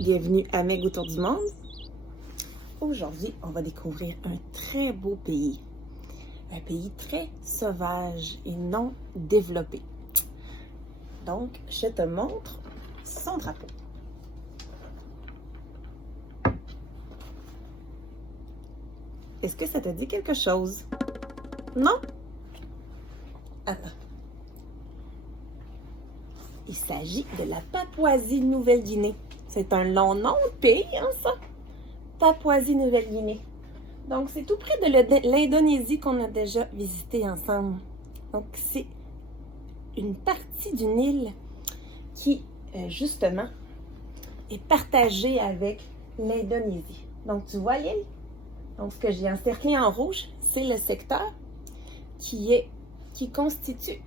Bienvenue à Meg autour du monde. Aujourd'hui, on va découvrir un très beau pays. Un pays très sauvage et non développé. Donc, je te montre son drapeau. Est-ce que ça te dit quelque chose? Non? Attends. Il s'agit de la Papouasie-Nouvelle-Guinée. C'est un long nom de pays, hein, ça? Papouasie-Nouvelle-Guinée. Donc, c'est tout près de l'Indonésie qu'on a déjà visité ensemble. Donc, c'est une partie d'une île qui, justement, est partagée avec l'Indonésie. Donc, tu vois l'île? Donc, ce que j'ai encerclé en rouge, c'est le secteur qui constitue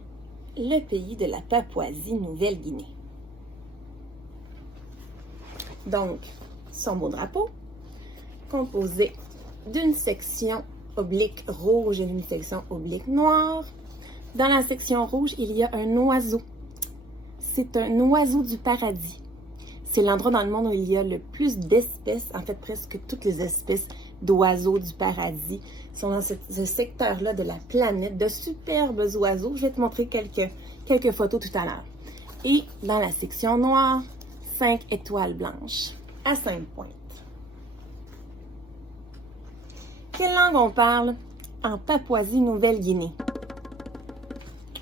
le pays de la Papouasie-Nouvelle-Guinée. Donc, son beau drapeau, composé d'une section oblique rouge et d'une section oblique noire. Dans la section rouge, il y a un oiseau. C'est un oiseau du paradis. C'est l'endroit dans le monde où il y a le plus d'espèces, en fait presque toutes les espèces d'oiseaux du paradis sont dans ce secteur-là de la planète, de superbes oiseaux. Je vais te montrer quelques photos tout à l'heure. Et dans la section noire, 5 étoiles blanches à 5 pointes. Quelle langue on parle en Papouasie-Nouvelle-Guinée?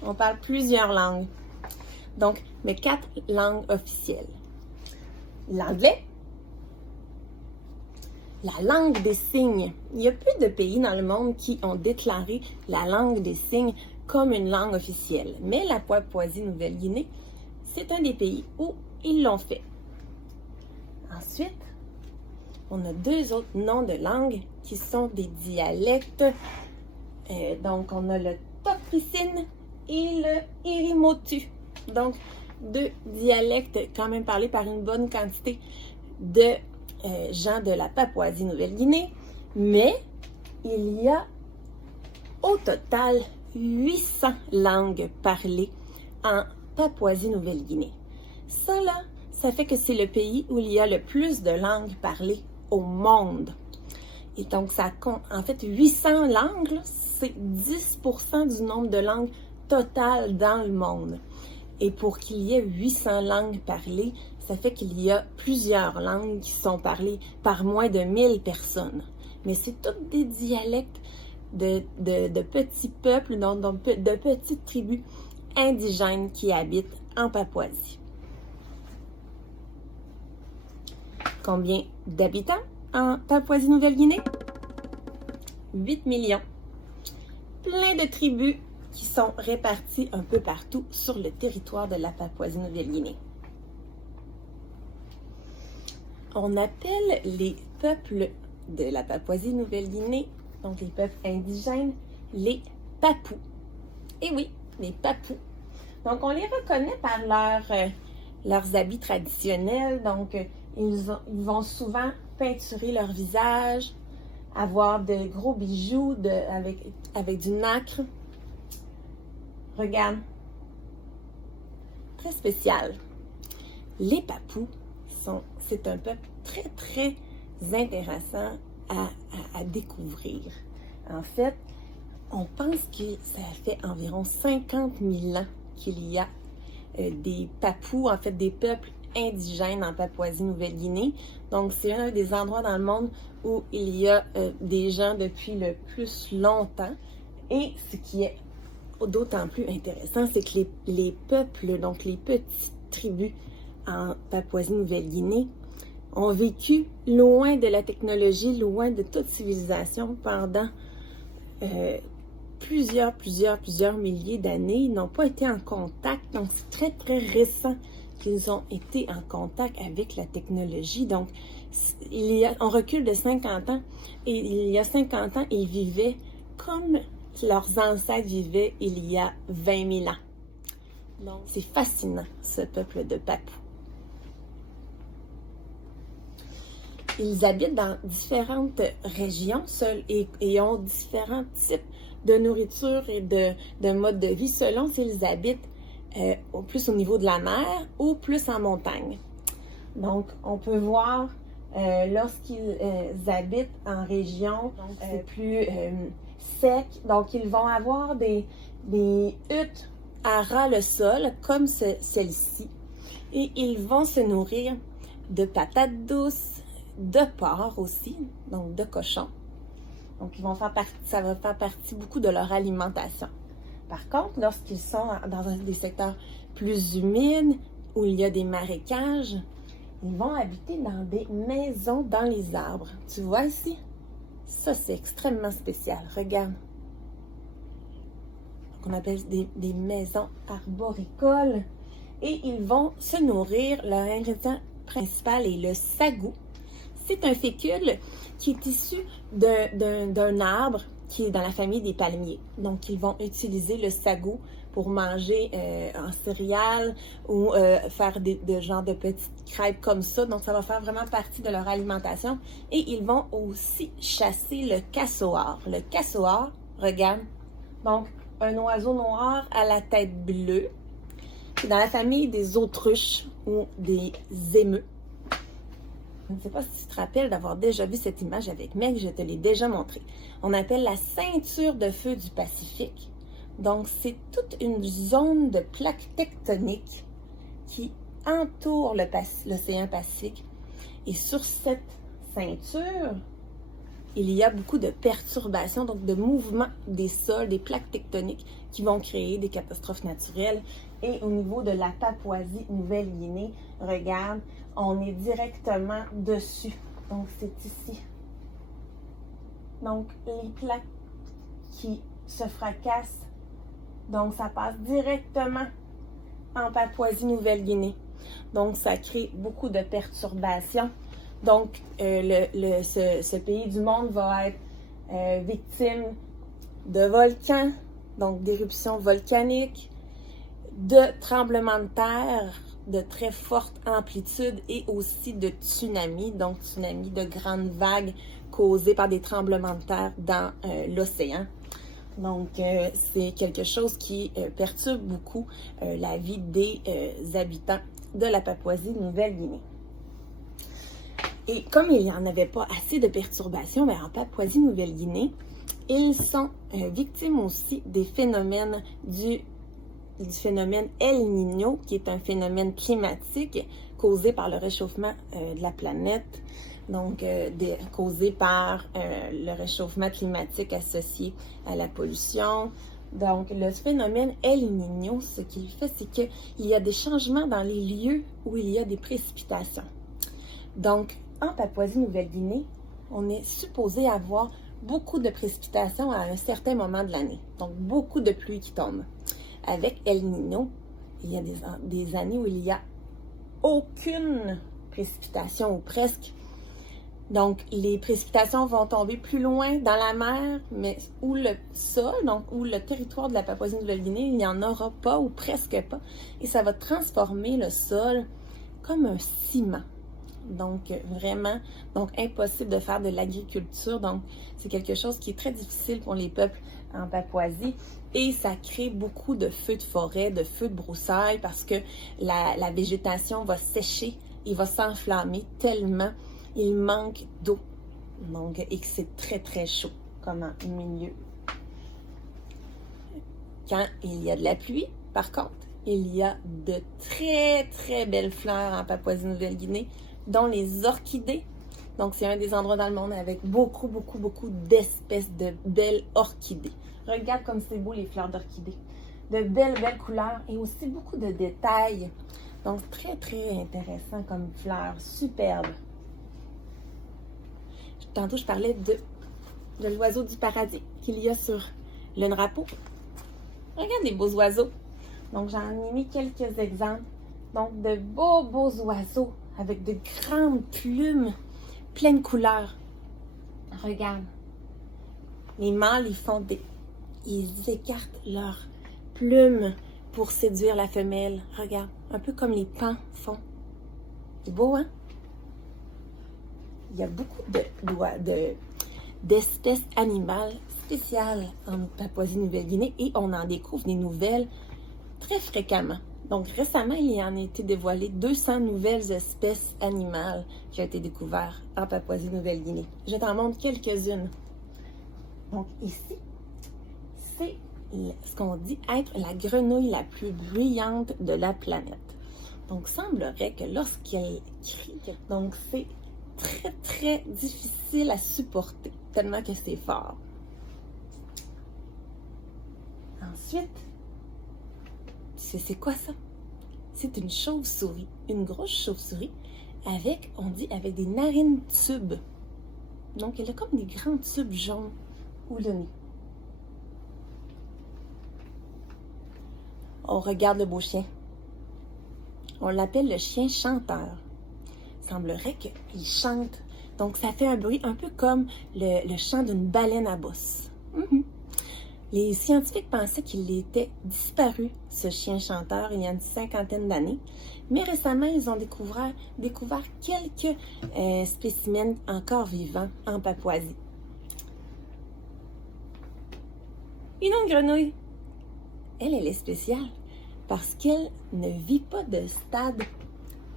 On parle plusieurs langues. Donc, mais 4 langues officielles. L'anglais, la langue des signes. Il y a peu de pays dans le monde qui ont déclaré la langue des signes comme une langue officielle. Mais la Papouasie-Nouvelle-Guinée, c'est un des pays où ils l'ont fait. Ensuite, on a 2 autres noms de langues qui sont des dialectes. Donc, on a le Tokricine et le Irimotu. Donc, 2 dialectes quand même parlés par une bonne quantité de gens de la Papouasie-Nouvelle-Guinée. Mais il y a au total 800 langues parlées en Papouasie-Nouvelle-Guinée. Ça, là, ça fait que c'est le pays où il y a le plus de langues parlées au monde. Et donc, ça compte, en fait, 800 langues, c'est 10% du nombre de langues totales dans le monde. Et pour qu'il y ait 800 langues parlées, ça fait qu'il y a plusieurs langues qui sont parlées par moins de 1000 personnes. Mais c'est tous des dialectes de petits peuples, donc de petites tribus indigènes qui habitent en Papouasie. Combien d'habitants en Papouasie-Nouvelle-Guinée? 8 millions. Plein de tribus qui sont réparties un peu partout sur le territoire de la Papouasie-Nouvelle-Guinée. On appelle les peuples de la Papouasie-Nouvelle-Guinée, donc les peuples indigènes, les Papous. Et oui, les Papous. Donc, on les reconnaît par leurs habits traditionnels. Donc, ils vont souvent peinturer leur visage, avoir de gros bijoux avec du nacre. Regarde. Très spécial. Les Papous, c'est un peuple très, très intéressant à découvrir. En fait, on pense que ça fait environ 50 000 ans qu'il y a des Papous, en fait des peuples indigènes en Papouasie-Nouvelle-Guinée. Donc, c'est un des endroits dans le monde où il y a des gens depuis le plus longtemps. Et ce qui est d'autant plus intéressant, c'est que les peuples, donc les petites tribus en Papouasie-Nouvelle-Guinée, ont vécu loin de la technologie, loin de toute civilisation pendant plusieurs milliers d'années. Ils n'ont pas été en contact, donc c'est très, très récent qu'ils ont été en contact avec la technologie. Donc, on recule de 50 ans, et il y a 50 ans, ils vivaient comme leurs ancêtres vivaient il y a 20 000 ans. Donc, c'est fascinant, ce peuple de Papous. Ils habitent dans différentes régions seuls et ont différents types de nourriture et de mode de vie selon s'ils habitent plus au niveau de la mer ou plus en montagne. Donc, on peut voir lorsqu'ils habitent en région, c'est plus sec. Donc, ils vont avoir des huttes à ras le sol, comme celle-ci. Et ils vont se nourrir de patates douces, de porc aussi, donc de cochon. Donc, ils vont faire partie, ça va faire partie beaucoup de leur alimentation. Par contre, lorsqu'ils sont dans des secteurs plus humides, où il y a des marécages, ils vont habiter dans des maisons dans les arbres. Tu vois ici? Ça, c'est extrêmement spécial. Regarde. Donc, on appelle des maisons arboricoles. Et ils vont se nourrir. Leur ingrédient principal est le sagou. C'est un fécule qui est issu d'un arbre qui est dans la famille des palmiers. Donc, ils vont utiliser le sagou pour manger en céréales ou faire de genre de petites crêpes comme ça. Donc, ça va faire vraiment partie de leur alimentation. Et ils vont aussi chasser le cassoar. Le cassoar, regarde, donc un oiseau noir à la tête bleue. C'est dans la famille des autruches ou des émeus. Je ne sais pas si tu te rappelles d'avoir déjà vu cette image avec Meg, je te l'ai déjà montrée. On appelle la ceinture de feu du Pacifique. Donc, c'est toute une zone de plaques tectoniques qui entoure l'océan Pacifique. Et sur cette ceinture, il y a beaucoup de perturbations, donc de mouvements des sols, des plaques tectoniques qui vont créer des catastrophes naturelles. Et au niveau de la Papouasie-Nouvelle-Guinée, regarde, on est directement dessus. Donc, c'est ici. Donc, les plaques qui se fracassent, donc ça passe directement en Papouasie-Nouvelle-Guinée. Donc, ça crée beaucoup de perturbations. Donc, ce pays du monde va être victime de volcans, donc d'éruptions volcaniques, de tremblements de terre de très forte amplitude et aussi de tsunamis, donc tsunamis de grandes vagues causées par des tremblements de terre dans l'océan. Donc, c'est quelque chose qui perturbe beaucoup la vie des habitants de la Papouasie-Nouvelle-Guinée. Et comme il n'y en avait pas assez de perturbations, en Papouasie-Nouvelle-Guinée, ils sont victimes aussi des phénomènes du phénomène El Niño, qui est un phénomène climatique causé par le réchauffement de la planète, donc causé par le réchauffement climatique associé à la pollution. Donc, le phénomène El Niño, ce qu'il fait, c'est qu'il y a des changements dans les lieux où il y a des précipitations. Donc, en Papouasie-Nouvelle-Guinée, on est supposé avoir beaucoup de précipitations à un certain moment de l'année. Donc, beaucoup de pluie qui tombe. Avec El Niño, il y a des années où il n'y a aucune précipitation ou presque. Donc, les précipitations vont tomber plus loin dans la mer, mais où le sol, donc où le territoire de la Papouasie-Nouvelle-Guinée, il n'y en aura pas ou presque pas. Et ça va transformer le sol comme un ciment. Donc, vraiment, impossible de faire de l'agriculture. Donc, c'est quelque chose qui est très difficile pour les peuples en Papouasie. Et ça crée beaucoup de feux de forêt, de feux de broussailles parce que la végétation va sécher et va s'enflammer tellement il manque d'eau. Donc, et que c'est très, très chaud comme en milieu. Quand il y a de la pluie, par contre, il y a de très, très belles fleurs en Papouasie-Nouvelle-Guinée, dont les orchidées. Donc, c'est un des endroits dans le monde avec beaucoup, beaucoup, beaucoup d'espèces de belles orchidées. Regarde comme c'est beau les fleurs d'orchidées. De belles, belles couleurs et aussi beaucoup de détails. Donc, très, très intéressant comme fleurs. Superbe. Tantôt, je parlais de l'oiseau du paradis qu'il y a sur le drapeau. Regarde les beaux oiseaux. Donc, j'en ai mis quelques exemples. Donc, de beaux, beaux oiseaux avec de grandes plumes pleines de couleurs. Regarde. Les mâles, ils écartent leurs plumes pour séduire la femelle. Regarde, un peu comme les pans font. C'est beau, hein? Il y a beaucoup d'espèces animales spéciales en Papouasie-Nouvelle-Guinée et on en découvre des nouvelles très fréquemment. Donc récemment, il en a été dévoilé 200 nouvelles espèces animales qui ont été découvertes en Papouasie-Nouvelle-Guinée. Je t'en montre quelques-unes. Donc ici, c'est ce qu'on dit être la grenouille la plus bruyante de la planète. Donc, semblerait que lorsqu'elle crie, donc c'est très, très difficile à supporter, tellement que c'est fort. Ensuite, c'est quoi ça? C'est une chauve-souris, une grosse chauve-souris avec, on dit, avec des narines tubes. Donc, elle a comme des grands tubes jaunes houblonnés. On regarde le beau chien. On l'appelle le chien chanteur. Il semblerait qu'il chante. Donc, ça fait un bruit un peu comme le chant d'une baleine à bosse. Les scientifiques pensaient qu'il était disparu, ce chien chanteur, il y a une 50aine d'années. Mais récemment, ils ont découvert quelques spécimens encore vivants en Papouasie. Une autre grenouille. Elle est spéciale parce qu'elle ne vit pas de stade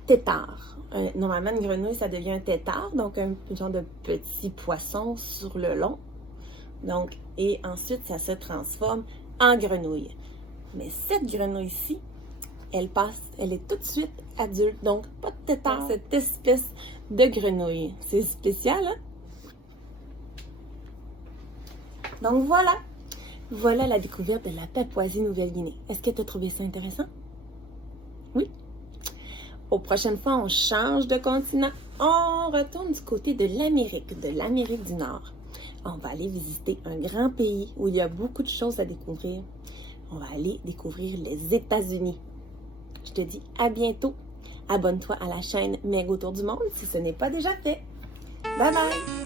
tétard. Normalement, une grenouille, ça devient un tétard, donc un genre de petit poisson sur le long. Donc, et ensuite, ça se transforme en grenouille. Mais cette grenouille-ci, elle est tout de suite adulte, donc pas de tétard, cette espèce de grenouille. C'est spécial, hein? Donc voilà! Voilà la découverte de la Papouasie-Nouvelle-Guinée. Est-ce que tu as trouvé ça intéressant? Oui? Aux prochaines fois, on change de continent. On retourne du côté de l'Amérique du Nord. On va aller visiter un grand pays où il y a beaucoup de choses à découvrir. On va aller découvrir les États-Unis. Je te dis à bientôt. Abonne-toi à la chaîne Meg autour du monde si ce n'est pas déjà fait. Bye bye!